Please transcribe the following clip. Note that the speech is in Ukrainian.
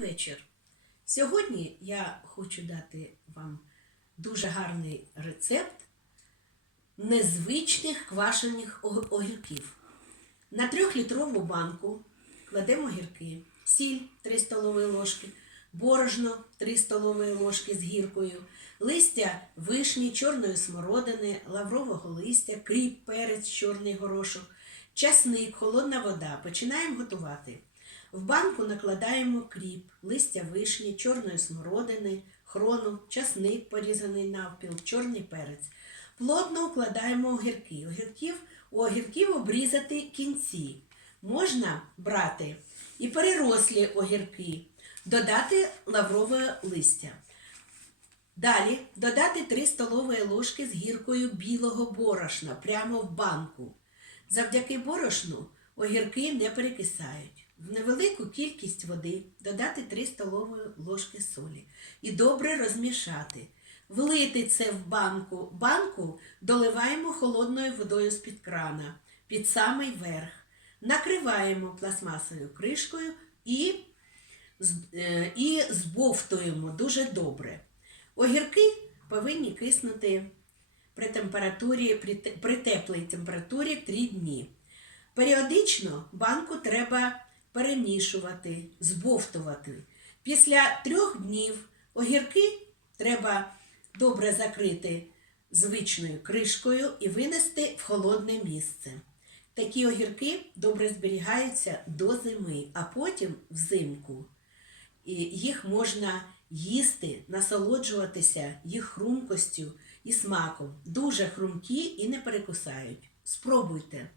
вечір. Сьогодні я хочу дати вам дуже гарний рецепт незвичних квашених огірків. На 3-літрову банку кладемо огірки, сіль 3 столові ложки, борошно 3 столові ложки з гіркою, листя вишні, чорної смородини, лаврового листя, кріп, перець, чорний горошок, часник, холодна вода. Починаємо готувати. В банку накладаємо кріп, листя вишні, чорної смородини, хрону, часник порізаний навпіл, чорний перець. Плотно укладаємо огірки. Огірків, у огірків обрізати кінці. Можна брати і перерослі огірки, додати лаврове листя. Далі додати 3 столові ложки з гіркою білого борошна прямо в банку. Завдяки борошну огірки не перекисають. В невелику кількість води додати 3 столові ложки солі і добре розмішати. Влити це в банку. Банку доливаємо холодною водою з-під крана під самий верх. Накриваємо пластмасовою кришкою і, е, і збовтуємо дуже добре. Огірки повинні киснути при температурі, при, при теплій температурі 3 дні. Періодично банку треба перемішувати, збовтувати. Після трьох днів огірки треба добре закрити звичною кришкою і винести в холодне місце. Такі огірки добре зберігаються до зими, а потім взимку. І їх можна їсти, насолоджуватися їх хрумкостю і смаком. Дуже хрумкі і не перекусають. Спробуйте.